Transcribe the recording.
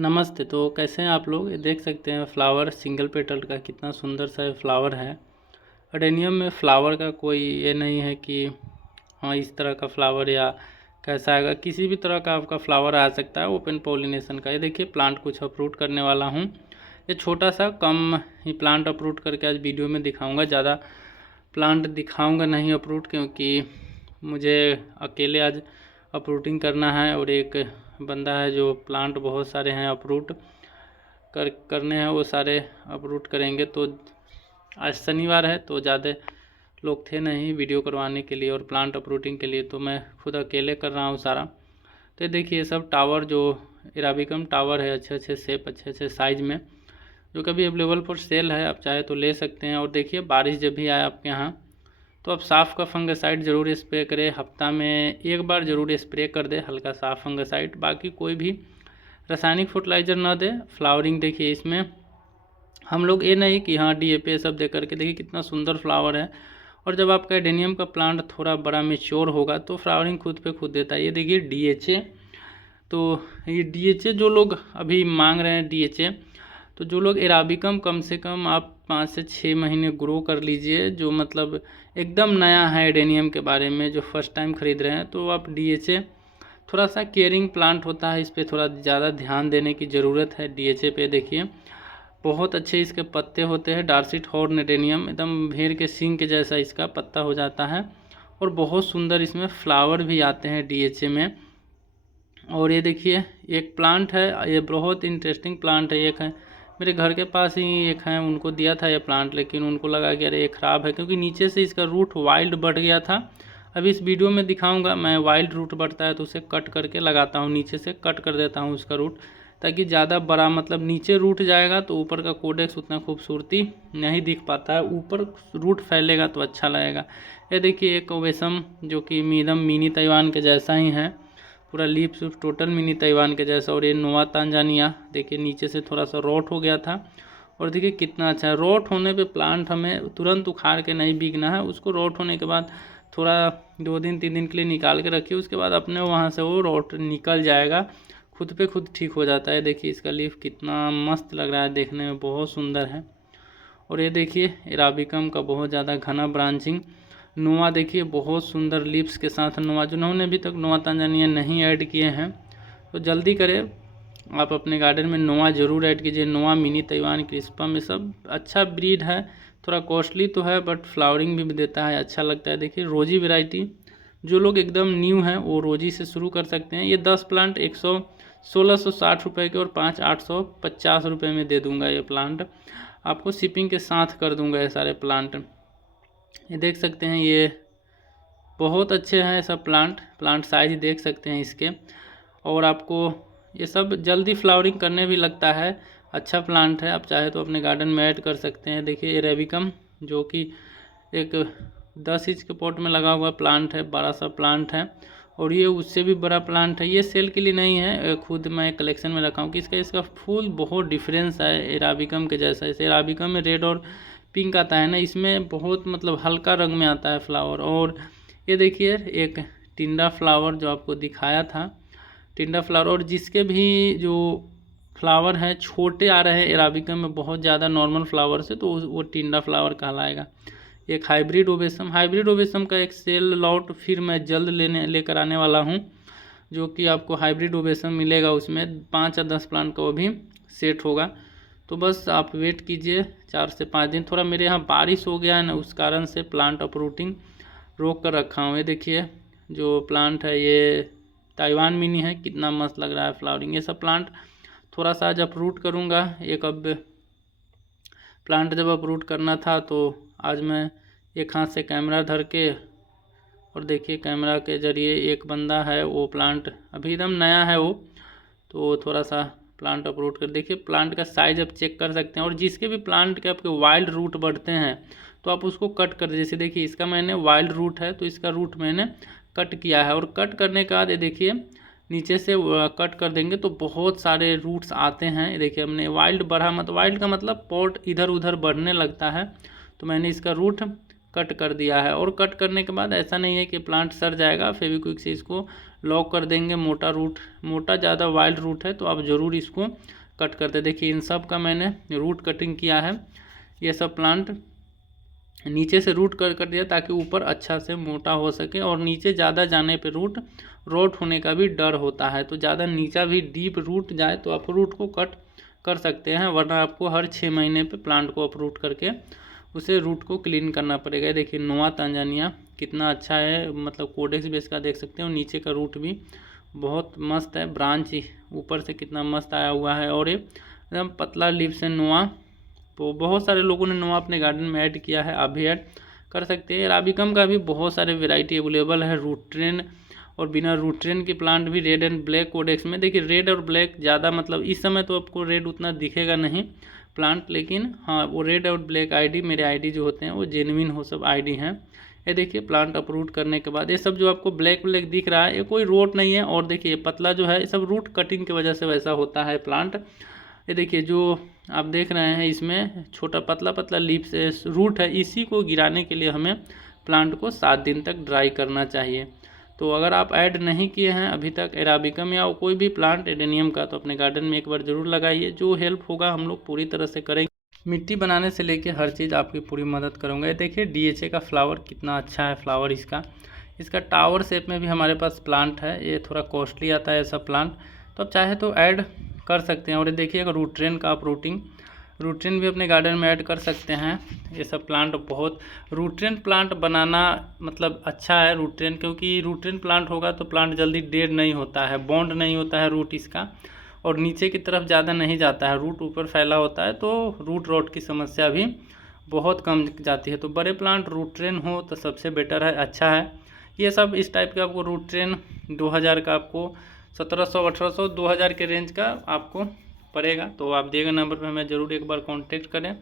नमस्ते। तो कैसे हैं आप लोग? ये देख सकते हैं फ्लावर सिंगल पेटल का कितना सुंदर सा फ्लावर है। अडेनियम में फ्लावर का कोई ये नहीं है कि हाँ इस तरह का फ्लावर या कैसा आएगा, किसी भी तरह का आपका फ्लावर आ सकता है ओपन पॉलिनेशन का। ये देखिए प्लांट कुछ अप्रूट करने वाला हूँ। ये छोटा सा कम ही प्लांट अप्रूट करके आज वीडियो में दिखाऊंगा, ज़्यादा प्लांट दिखाऊंगा नहीं अप्रूट, क्योंकि मुझे अकेले आज अप्रूटिंग करना है और एक बंदा है जो प्लांट बहुत सारे हैं अप्रूट करने हैं, वो सारे अप्रूट करेंगे। तो आज शनिवार है तो ज़्यादा लोग थे नहीं वीडियो करवाने के लिए और प्लांट अप्रूटिंग के लिए, तो मैं खुद अकेले कर रहा हूँ सारा। तो देखिए ये सब टावर जो एराबिकम टावर है, अच्छे अच्छे शेप अच्छे अच्छे साइज़ में, जो कभी अवेलेबल फॉर सेल है, आप चाहे तो ले सकते हैं। और देखिए बारिश जब भी आए आपके यहाँ तो आप साफ़ का फंगिसाइड ज़रूर स्प्रे करें, हफ्ता में एक बार ज़रूर स्प्रे कर दे हल्का साफ फंगिसाइड। बाकी कोई भी रासायनिक फर्टिलाइज़र ना दे। फ्लावरिंग देखिए इसमें हम लोग ये नहीं कि हाँ DAP सब दे करके, देखिए कितना सुंदर फ्लावर है। और जब आपका एडेनियम का प्लांट थोड़ा बड़ा मेच्योर होगा तो फ्लावरिंग खुद पे खुद देता है। ये देखिए DHA, तो ये DHA जो लोग अभी मांग रहे हैं DHA, तो जो लोग एराबिकम कम से कम आप 5 से 6 महीने ग्रो कर लीजिए, जो मतलब एकदम नया है एडेनियम के बारे में, जो फर्स्ट टाइम ख़रीद रहे हैं, तो आप DHA थोड़ा सा केयरिंग प्लांट होता है, इस पर थोड़ा ज़्यादा ध्यान देने की ज़रूरत है। DHA पे देखिए बहुत अच्छे इसके पत्ते होते हैं। डार्सिट हॉर्न एडेनियम एकदम भेड़ के सींग के जैसा इसका पत्ता हो जाता है और बहुत सुंदर इसमें फ्लावर भी आते हैं DHA में। और ये देखिए एक प्लांट है, ये बहुत इंटरेस्टिंग प्लांट है। एक है मेरे घर के पास ही एक है, उनको दिया था ये प्लांट, लेकिन उनको लगा कि अरे ये ख़राब है, क्योंकि नीचे से इसका रूट वाइल्ड बढ़ गया था। अभी इस वीडियो में दिखाऊंगा मैं, वाइल्ड रूट बढ़ता है तो उसे कट करके लगाता हूँ, नीचे से कट कर देता हूँ उसका रूट, ताकि ज़्यादा बड़ा मतलब नीचे रूट जाएगा तो ऊपर का कोडेक्स उतना खूबसूरती नहीं दिख पाता है, ऊपर रूट फैलेगा तो अच्छा लगेगा। ये देखिए एक ओवेसम जो कि मीडम मिनी ताइवान के जैसा ही है, पूरा लीव्स टोटल मिनी ताइवान के जैसा। और ये नोवा तांजानिया देखिए नीचे से थोड़ा सा रॉट हो गया था, और देखिए कितना अच्छा है। रॉट होने पे प्लांट हमें तुरंत उखाड़ के नहीं बीगना है, उसको रॉट होने के बाद थोड़ा 2 दिन 3 दिन के लिए निकाल के रखिए, उसके बाद अपने वहाँ से वो रॉट निकल जाएगा, खुद पे खुद ठीक हो जाता है। देखिए इसका लीफ कितना मस्त लग रहा है, देखने में बहुत सुंदर है। और ये देखिए एराबिकम का बहुत ज़्यादा घना ब्रांचिंग। नोवा देखिए बहुत सुंदर लीव्स के साथ नोवा, जिन्होंने अभी तक नोवा तांजानिया नहीं ऐड किए हैं तो जल्दी करें, आप अपने गार्डन में नोवा ज़रूर ऐड कीजिए। नोवा मिनी ताइवान क्रिस्पम ये सब अच्छा ब्रीड है, थोड़ा कॉस्टली तो है बट फ्लावरिंग भी देता है, अच्छा लगता है। देखिए रोजी वैरायटी, जो लोग एकदम न्यू हैं वो रोजी से शुरू कर सकते हैं। ये 10 प्लांट 1660 रुपये के और 5 850 रुपये में दे दूँगा। ये प्लांट आपको शिपिंग के साथ कर दूँगा ये सारे प्लांट। ये देख सकते हैं ये बहुत अच्छे हैं सब प्लांट साइज देख सकते हैं इसके। और आपको ये सब जल्दी फ्लावरिंग करने भी लगता है, अच्छा प्लांट है, आप चाहे तो अपने गार्डन में ऐड कर सकते हैं। देखिए एरेबिकम जो कि एक 10 इंच के पॉट में लगा हुआ प्लांट है, बड़ा सा प्लांट है। और ये उससे भी बड़ा प्लांट है, ये सेल के लिए नहीं है, खुद मैं कलेक्शन में रखा हूँ कि इसका फूल बहुत डिफरेंस है एराबिकम के जैसा। इसे एराबिकम में रेड और पिंक आता है ना, इसमें बहुत मतलब हल्का रंग में आता है फ्लावर। और ये देखिए एक टिंडा फ्लावर जो आपको दिखाया था, टिंडा फ्लावर, और जिसके भी जो फ्लावर हैं छोटे आ रहे हैं एराबिकम में बहुत ज़्यादा नॉर्मल फ्लावर से, तो वो टिंडा फ्लावर कहलाएगा। एक हाइब्रिड ओवेसम का एक सेल लॉट फिर मैं जल्द लेकर आने वाला हूँ, जो कि आपको हाइब्रिड ओवेसम मिलेगा, उसमें 5 या 10 प्लांट का वो भी सेट होगा। तो बस आप वेट कीजिए 4 से 5 दिन। थोड़ा मेरे यहाँ बारिश हो गया है ना, उस कारण से प्लांट अप्रूटिंग रोक कर रखा हूँ। ये देखिए जो प्लांट है ये ताइवान मिनी है, कितना मस्त लग रहा है फ्लावरिंग। ये सब प्लांट थोड़ा सा आज अप्रूट करूँगा। एक अब प्लांट जब अप्रूट करना था तो आज मैं एक हाथ से कैमरा धर के, और देखिए कैमरा के ज़रिए एक बंदा है, वो प्लांट अभी एकदम नया है वो, तो थोड़ा सा प्लांट अप्रूट कर देखिए। प्लांट का साइज़ आप चेक कर सकते हैं, और जिसके भी प्लांट के आपके वाइल्ड रूट बढ़ते हैं तो आप उसको कट कर, जैसे देखिए इसका मैंने वाइल्ड रूट है तो इसका रूट मैंने कट किया है, और कट करने के बाद ये देखिए नीचे से कट कर देंगे तो बहुत सारे रूट्स आते हैं। देखिए हमने वाइल्ड बढ़ा, मतलब वाइल्ड का मतलब पॉट इधर उधर बढ़ने लगता है, तो मैंने इसका रूट कट कर दिया है। और कट करने के बाद ऐसा नहीं है कि प्लांट सड़ जाएगा, फेविक्विक से इसको लॉक कर देंगे। मोटा ज़्यादा वाइल्ड रूट है तो आप ज़रूर इसको कट कर दे। देखिए इन सब का मैंने रूट कटिंग किया है। ये सब प्लांट नीचे से रूट कर दिया ताकि ऊपर अच्छा से मोटा हो सके, और नीचे ज़्यादा जाने पे रूट रोट होने का भी डर होता है। तो ज़्यादा नीचा भी डीप रूट जाए तो आप रूट को कट कर सकते हैं, वरना आपको हर 6 महीने पे प्लांट को अपरूट करके उसे रूट को क्लीन करना पड़ेगा। देखिए नोआ तंजानिया कितना अच्छा है, मतलब कोडेक्स बेस का देख सकते हो। नीचे का रूट भी बहुत मस्त है, ब्रांच ऊपर से कितना मस्त आया हुआ है, और ये एकदम पतला लीव्स है नोआ। तो बहुत सारे लोगों ने नोआ अपने गार्डन में ऐड किया है, आप भी ऐड कर सकते हैं। अराबिकम का भी बहुत सारे वैरायटी अवेलेबल है, रूट ट्रेन और बिना रूट ट्रेन के प्लांट भी रेड एंड ब्लैक कोडेक्स में। देखिए रेड और ब्लैक ज़्यादा, मतलब इस समय तो आपको रेड उतना दिखेगा नहीं प्लांट, लेकिन हाँ वो रेड और ब्लैक आईडी, मेरे आईडी जो होते हैं वो जेन्युइन हो सब आईडी हैं। ये देखिए प्लांट अपरूट करने के बाद ये सब जो आपको ब्लैक दिख रहा है ये कोई रोट नहीं है, और देखिए पतला जो है ये सब रूट कटिंग की वजह से वैसा होता है प्लांट। ये देखिए जो आप देख रहे हैं इसमें छोटा पतला लीफ से रूट है, इसी को गिराने के लिए हमें प्लांट को 7 दिन तक ड्राई करना चाहिए। तो अगर आप ऐड नहीं किए हैं अभी तक अराबिकम या कोई भी प्लांट एडेनियम का, तो अपने गार्डन में एक बार ज़रूर लगाइए। जो हेल्प होगा हम लोग पूरी तरह से करेंगे, मिट्टी बनाने से लेके हर चीज़ आपकी पूरी मदद करूँगा। देखिए DHA का फ्लावर कितना अच्छा है, फ्लावर इसका टावर शेप में भी हमारे पास प्लांट है। ये थोड़ा कॉस्टली आता है ऐसा प्लांट, तो आप चाहे तो ऐड कर सकते हैं। और ये देखिए अगर रूट ट्रेन का आप रूट ट्रेन भी अपने गार्डन में ऐड कर सकते हैं। ये सब प्लांट बहुत, रूट ट्रेन प्लांट बनाना मतलब अच्छा है रूट ट्रेन, क्योंकि रूट ट्रेन प्लांट होगा तो प्लांट जल्दी डेड नहीं होता है, बॉन्ड नहीं होता है रूट इसका, और नीचे की तरफ ज़्यादा नहीं जाता है, रूट ऊपर फैला होता है, तो रूट रॉट की समस्या भी बहुत कम जाती है। तो बड़े प्लांट रूट ट्रेन हो तो सबसे बेटर है, अच्छा है। ये सब इस टाइप का आपको रूट ट्रेन 2000 का, आपको 1700 1800 2000 के रेंज का आपको पड़ेगा। तो आप दिए गए नंबर पर हमें ज़रूर एक बार कांटेक्ट करें।